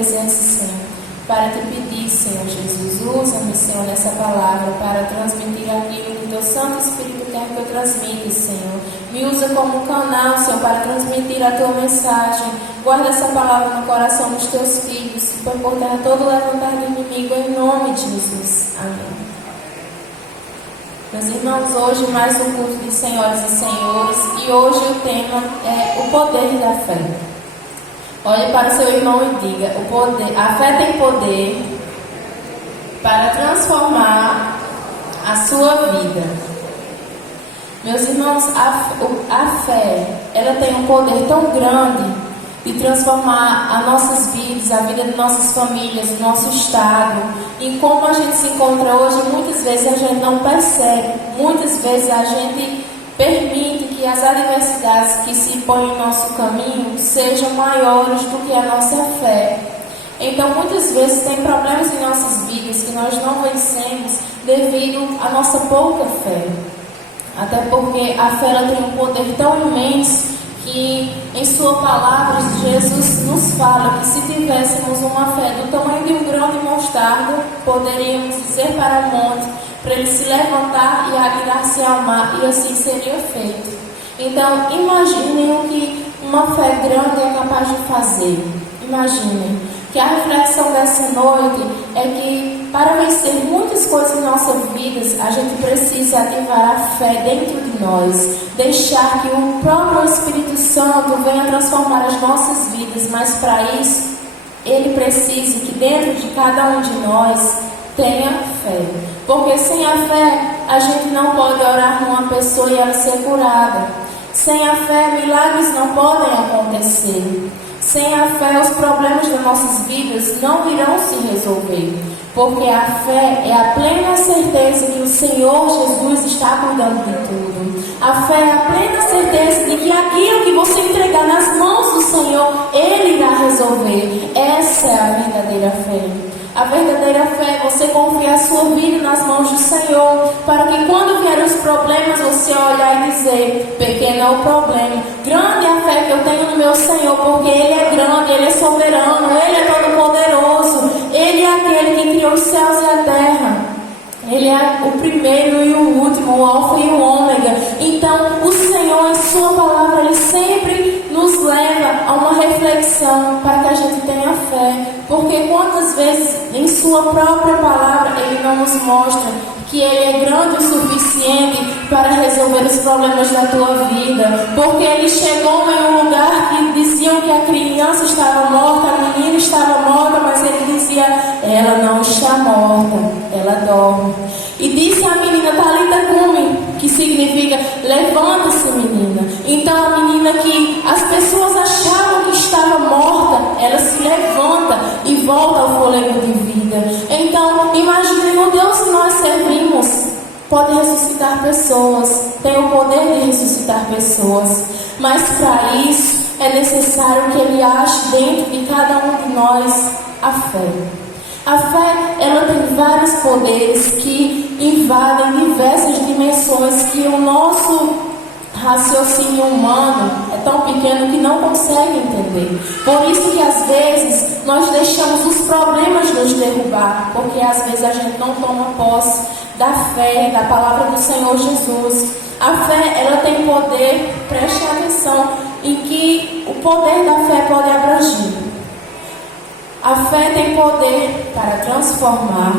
presença, Senhor, para te pedir, Senhor Jesus, usa-me, Senhor, nessa palavra para transmitir aquilo que o teu Santo Espírito quer que eu transmita, Senhor. Me usa como canal, Senhor, para transmitir a tua mensagem. Guarda essa palavra no coração dos teus filhos, e põe por terra todo levantar do inimigo, em nome de Jesus. Amém. Meus irmãos, hoje mais um culto de senhoras e senhores, e hoje o tema é o poder da fé. Olhe para o seu irmão e diga: a fé tem poder para transformar a sua vida. Meus irmãos, a fé, ela tem um poder tão grande de transformar as nossas vidas, a vida de nossas famílias, do nosso estado. E como a gente se encontra hoje, muitas vezes a gente não percebe, muitas vezes a gente permite que as adversidades que se põem em nosso caminho sejam maiores do que a nossa fé. Então, muitas vezes tem problemas em nossas vidas que nós não vencemos devido à nossa pouca fé. Até porque a fé ela tem um poder tão imenso que em sua palavra Jesus nos fala que se tivéssemos uma fé do tamanho de um grão de mostarda, poderíamos dizer para o monte para ele se levantar e atirar-se ao mar, e assim seria feito. Então, imaginem o que uma fé grande é capaz de fazer. Imaginem que a reflexão dessa noite é que para vencer muitas coisas em nossas vidas, a gente precisa ativar a fé dentro de nós, deixar que o próprio Espírito Santo venha transformar as nossas vidas, mas para isso, ele precisa que dentro de cada um de nós tenha fé. Porque sem a fé, a gente não pode orar numa pessoa e ela ser curada. Sem a fé, milagres não podem acontecer. Sem a fé, os problemas das nossas vidas não virão se resolver. Porque a fé é a plena certeza que o Senhor Jesus está cuidando de tudo. A fé é a plena certeza de que aquilo que você entregar nas mãos do Senhor, Ele irá resolver. Essa é a verdadeira fé. A verdadeira fé é você confiar a sua vida nas mãos do Senhor, para que quando vierem os problemas, você olhar e dizer: pequeno é o problema, grande é a fé que eu tenho no meu Senhor, porque Ele é grande, Ele é soberano, Ele é todo poderoso, Ele é aquele que criou os céus e a terra. Ele é o primeiro e o último, o alfa e o ômega. Então, o Senhor, em sua palavra, Ele sempre nos leva a uma reflexão para que a gente tenha fé. Porque quantas vezes, em sua própria palavra, Ele não nos mostra que Ele é grande o suficiente para resolver os problemas da tua vida. Porque Ele chegou em um lugar que diziam que a criança estava morta, a menina estava morta, mas Ele dizia: ela não está morta, ela dorme. E disse à menina: Talita cumi, que significa levanta-se, menina. Então a menina que as pessoas achavam que estava morta, ela se levanta e volta ao fôlego de vida. Então imaginem, o Deus que nós servimos pode ressuscitar pessoas, tem o poder de ressuscitar pessoas, mas para isso é necessário que Ele ache dentro de cada um de nós a fé. A fé, ela tem vários poderes que invadem diversas dimensões que o nosso raciocínio humano é tão pequeno que não consegue entender. Por isso que às vezes nós deixamos os problemas nos derrubar, porque às vezes a gente não toma posse da fé, da palavra do Senhor Jesus. A fé, ela tem poder, preste atenção, em que o poder da fé pode abranger. A fé tem poder para transformar,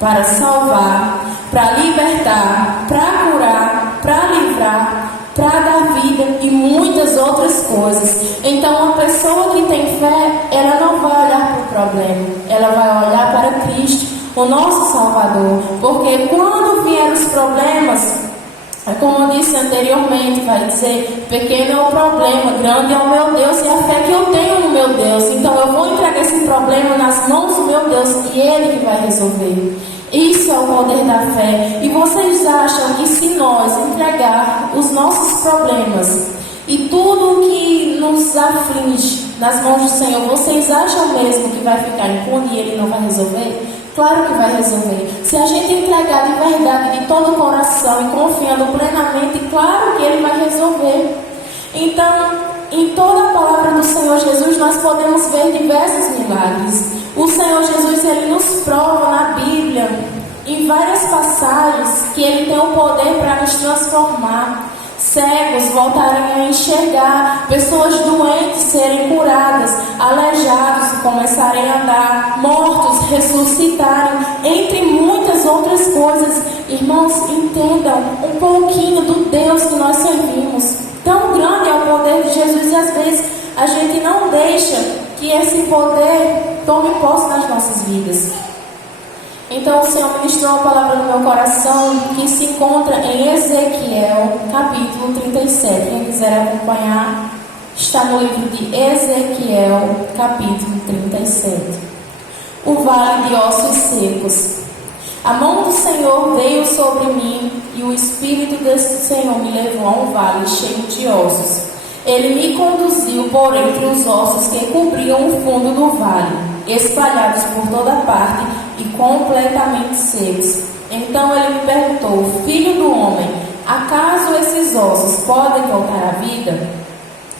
para salvar, para libertar, para curar, para livrar, para dar vida e muitas outras coisas. Então, uma pessoa que tem fé, ela não vai olhar para o problema, ela vai olhar para Cristo, o nosso Salvador. Porque quando vierem os problemas, como eu disse anteriormente, vai dizer: pequeno é o problema, grande é o meu Deus e a fé que eu tenho no meu Deus. Então eu vou entregar esse problema nas mãos do meu Deus e Ele que vai resolver. Isso é o poder da fé. E vocês acham que se nós entregar os nossos problemas e tudo que nos aflige nas mãos do Senhor, vocês acham mesmo que vai ficar impune e Ele não vai resolver? Claro que vai resolver. Se a gente entregar de verdade, de todo o coração e confiando plenamente, claro que Ele vai resolver. Então, em toda a palavra do Senhor Jesus nós podemos ver diversos milagres. O Senhor Jesus, Ele nos prova na Bíblia, em várias passagens, que Ele tem o poder para nos transformar. Cegos voltarem a enxergar, pessoas doentes serem curadas, aleijados começarem a andar, mortos ressuscitarem, entre muitas outras coisas. Irmãos, entendam um pouquinho do Deus que nós servimos. Tão grande é o poder de Jesus e às vezes a gente não deixa que esse poder tome posse nas nossas vidas. Então o Senhor ministrou uma palavra no meu coração que se encontra em Ezequiel, capítulo 37. Quem quiser acompanhar, está no livro de Ezequiel, capítulo 37. O vale de ossos secos. A mão do Senhor veio sobre mim e o Espírito desse Senhor me levou a um vale cheio de ossos. Ele me conduziu por entre os ossos que cobriam o fundo do vale, espalhados por toda parte e completamente secos. Então ele me perguntou: Filho do homem, acaso esses ossos podem voltar à vida?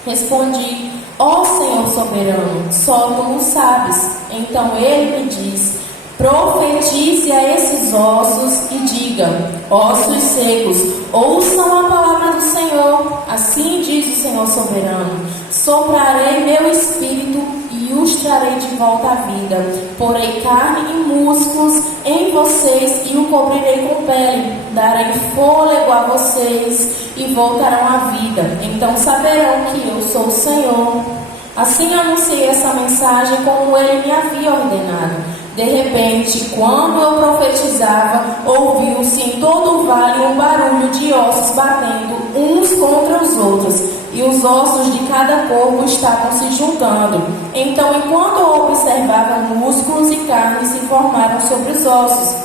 Respondi: Ó Senhor soberano, só tu o sabes. Então ele me disse: Profetize a esses ossos e diga: ossos secos, ouçam a palavra do Senhor. Assim diz o Senhor soberano: soprarei meu espírito e os trarei de volta à vida. Porei carne e músculos em vocês e o cobrirei com pele. Darei fôlego a vocês e voltarão à vida. Então saberão que eu sou o Senhor. Assim anunciei essa mensagem como ele me havia ordenado. De repente, quando eu profetizava, ouviu-se em todo o vale um barulho de ossos batendo uns contra os outros, e os ossos de cada corpo estavam se juntando. Então, enquanto eu observava, músculos e carne se formaram sobre os ossos.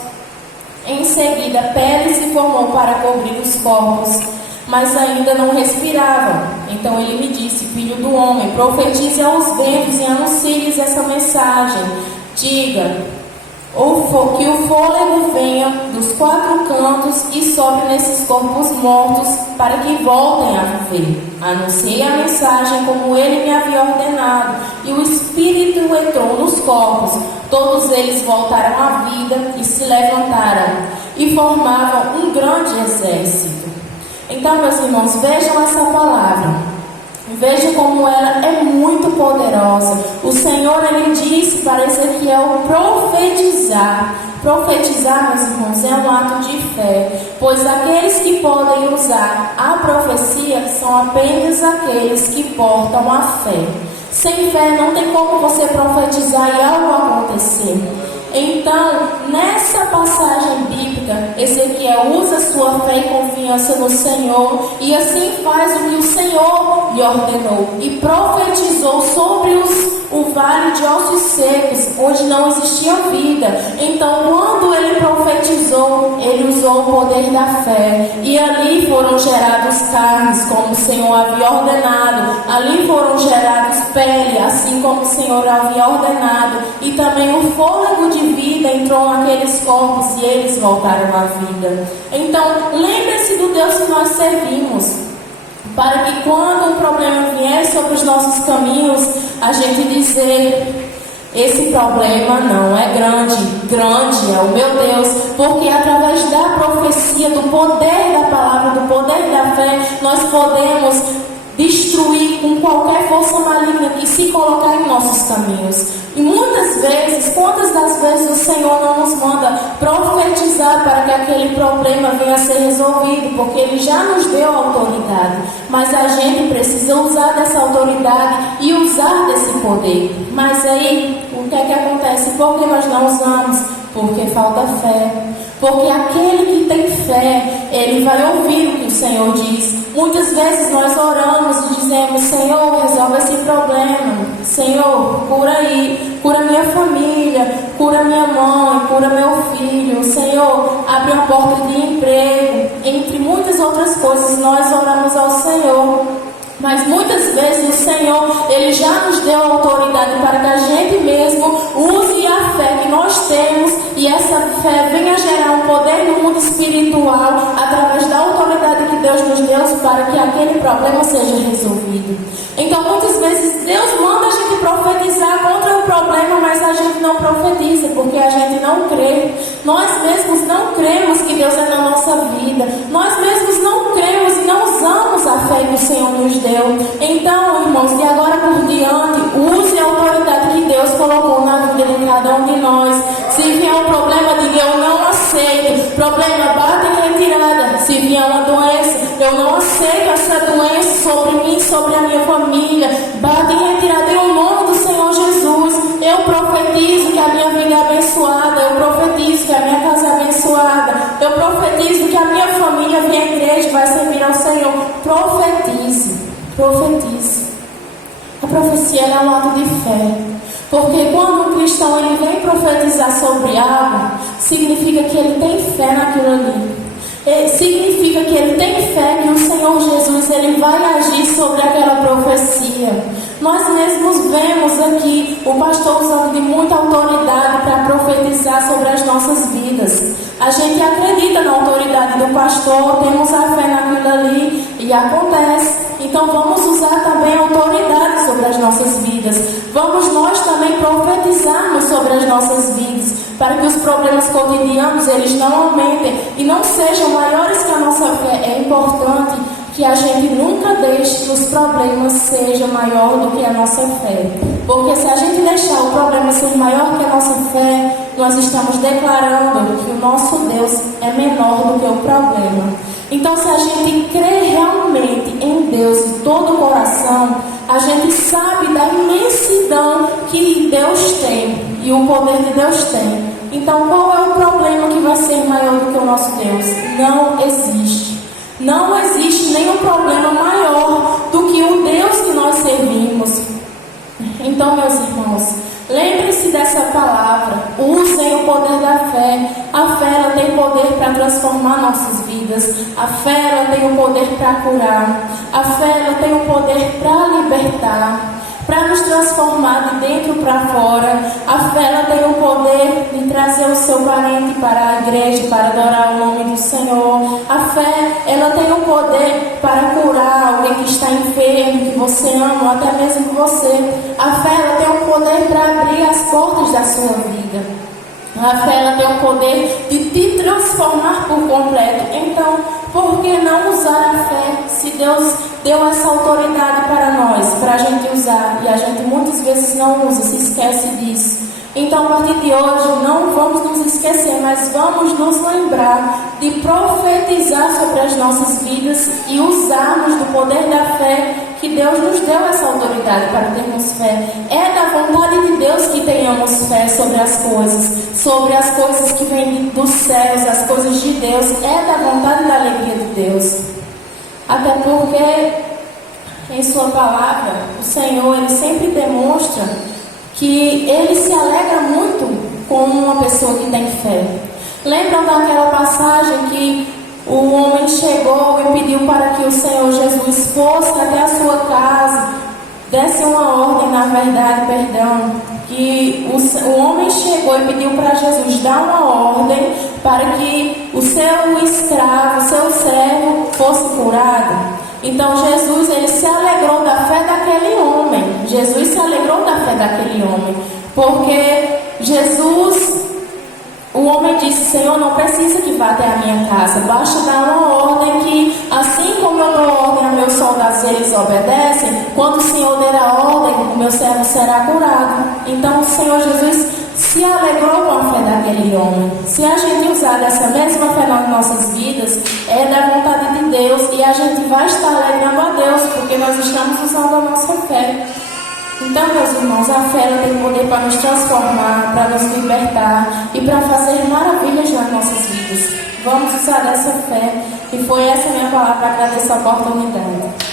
Em seguida, pele se formou para cobrir os corpos, mas ainda não respiravam. Então ele me disse: Filho do homem, profetize aos ventos e anuncie-lhes essa mensagem. Diga que o fôlego venha dos quatro cantos e sobe nesses corpos mortos para que voltem a viver. Anunciei a mensagem como ele me havia ordenado, e o Espírito entrou nos corpos. Todos eles voltaram à vida e se levantaram e formavam um grande exército. Então, meus irmãos, vejam essa palavra. Vejam como ela é muito poderosa. O Senhor, Ele disse para Ezequiel profetizar. Profetizar, meus irmãos, é um ato de fé, pois aqueles que podem usar a profecia são apenas aqueles que portam a fé. Sem fé não tem como você profetizar e algo acontecer. Então, nessa passagem bíblica, Ezequiel usa sua fé e confiança no Senhor e assim faz o que o Senhor lhe ordenou e profetizou sobre o vale de ossos secos, onde não existia vida. Então, quando ele profetizou, ele usou o poder da fé e ali foram gerados carnes, como o Senhor havia ordenado. Ali foram gerados pele, assim como o Senhor havia ordenado, e também o fôlego de vida entrou naqueles corpos e eles voltaram à vida. Então, lembre-se do Deus que nós servimos, para que quando um problema vier sobre os nossos caminhos, a gente dizer: esse problema não é grande, grande é o meu Deus, porque através da profecia, do poder da palavra, do poder da fé, nós podemos destruir com qualquer força maligna que se colocar em nossos caminhos. E muitas vezes, quantas das vezes o Senhor não nos manda profetizar para que aquele problema venha a ser resolvido, porque Ele já nos deu autoridade, mas a gente precisa usar dessa autoridade e usar desse poder. Mas aí, o que é que acontece? Por que nós não usamos? Porque falta fé. Porque aquele que tem fé, ele vai ouvir o que o Senhor diz. Muitas vezes nós oramos e dizemos: Senhor, resolve esse problema. Senhor, cura aí, cura minha família, cura minha mãe, cura meu filho. Senhor, abre uma porta de emprego. Entre muitas outras coisas, nós oramos ao Senhor. Mas muitas vezes o Senhor, Ele já nos deu autoridade para que a gente mesmo use a fé que nós temos, e essa fé venha gerar um poder no mundo espiritual através da autoridade que Deus nos deu para que aquele problema seja resolvido. Então muitas vezes Deus manda a gente profetizar contra o problema, mas a gente não profetiza, porque a gente não crê. Nós mesmos não cremos que Deus é na nossa vida. Nós mesmos não cremos e não usamos a fé que o Senhor nos deu. Então, irmãos, de agora por diante, use a autoridade que Deus colocou na vida de cada um de nós. Se vier um problema, diga: eu não aceito. Problema, bata em retirada. Se vier uma doença, eu não aceito essa doença sobre mim, sobre a minha família. Bata em retirada em nome do Senhor Jesus. Eu profetizo que a minha vida é abençoada. Eu profetizo que a minha casa é abençoada. Eu profetizo que a minha família vem à igreja e vai servir ao Senhor. Profetize. Profetize. A profecia é um ato de fé. Porque quando um cristão ele vem profetizar sobre algo, significa que ele tem fé naquilo ali. Significa que ele tem fé que o Senhor Jesus ele vai agir sobre aquela profecia. Nós mesmos vemos aqui o pastor usando de muita autoridade para profetizar sobre as nossas vidas. A gente acredita na autoridade do pastor, temos a fé naquilo ali e acontece. Então vamos usar também a autoridade sobre as nossas vidas. Vamos nós também profetizarmos sobre as nossas vidas, para que os problemas cotidianos eles não aumentem e não sejam maiores que a nossa fé. É importante que a gente nunca deixe que os problemas sejam maior do que a nossa fé. Porque se a gente deixar o problema ser maior que a nossa fé, nós estamos declarando que o nosso Deus é menor do que o problema. Então, se a gente crê realmente em Deus de todo o coração, a gente sabe da imensidão que Deus tem e o poder que Deus tem. Então, qual é o problema que vai ser maior do que o nosso Deus? Não existe. Não existe nenhum problema maior do que o Deus que nós servimos. Então, meus irmãos, lembrem-se dessa palavra. Usem o poder da fé. A fé ela tem poder para transformar nossas vidas. A fé ela tem o poder para curar. A fé ela tem o poder para libertar, para nos transformar de dentro para fora. A fé ela tem o poder de trazer o seu parente para a igreja, para adorar o nome do Senhor. A fé ela tem o poder para curar alguém que está enfermo, que você ama, ou até mesmo você. A fé ela tem o poder para abrir as portas da sua vida. A fé ela tem o poder de te transformar por completo. Então, por que não usar a fé? Se Deus deu essa autoridade para nós, para a gente usar, e a gente muitas vezes não usa, se esquece disso. Então, a partir de hoje, não vamos nos esquecer, mas vamos nos lembrar de profetizar sobre as nossas vidas e usarmos do poder da fé que Deus nos deu essa autoridade para termos fé. É da vontade de Deus que tenhamos fé sobre as coisas que vêm dos céus, as coisas de Deus. É da vontade e da alegria de Deus. Até porque em sua palavra, o Senhor ele sempre demonstra que ele se alegra muito com uma pessoa que tem fé. Lembram daquela passagem que o homem chegou e pediu para que o Senhor Jesus fosse até a sua casa, desse uma ordem, na verdade, que o homem chegou e pediu para Jesus dar uma ordem para que o seu escravo, o seu servo fosse curado. Então Jesus ele se alegrou da fé daquele homem. Jesus se alegrou da fé daquele homem, porque o homem disse: Senhor, não precisa que vá até a minha casa, basta dar uma ordem que, assim como eu dou ordem aos meus soldados, eles obedecem. Quando o Senhor der a ordem, o meu servo será curado. Então o Senhor Jesus se alegrou com a fé daquele homem. Se a gente usar dessa mesma fé nas nossas vidas, é da vontade de Deus e a gente vai estar alegrando a Deus, porque nós estamos usando a nossa fé. Então, meus irmãos, a fé ela tem poder para nos transformar, para nos libertar e para fazer maravilhas nas nossas vidas. Vamos usar dessa fé. E foi essa minha palavra. Agradeço a oportunidade.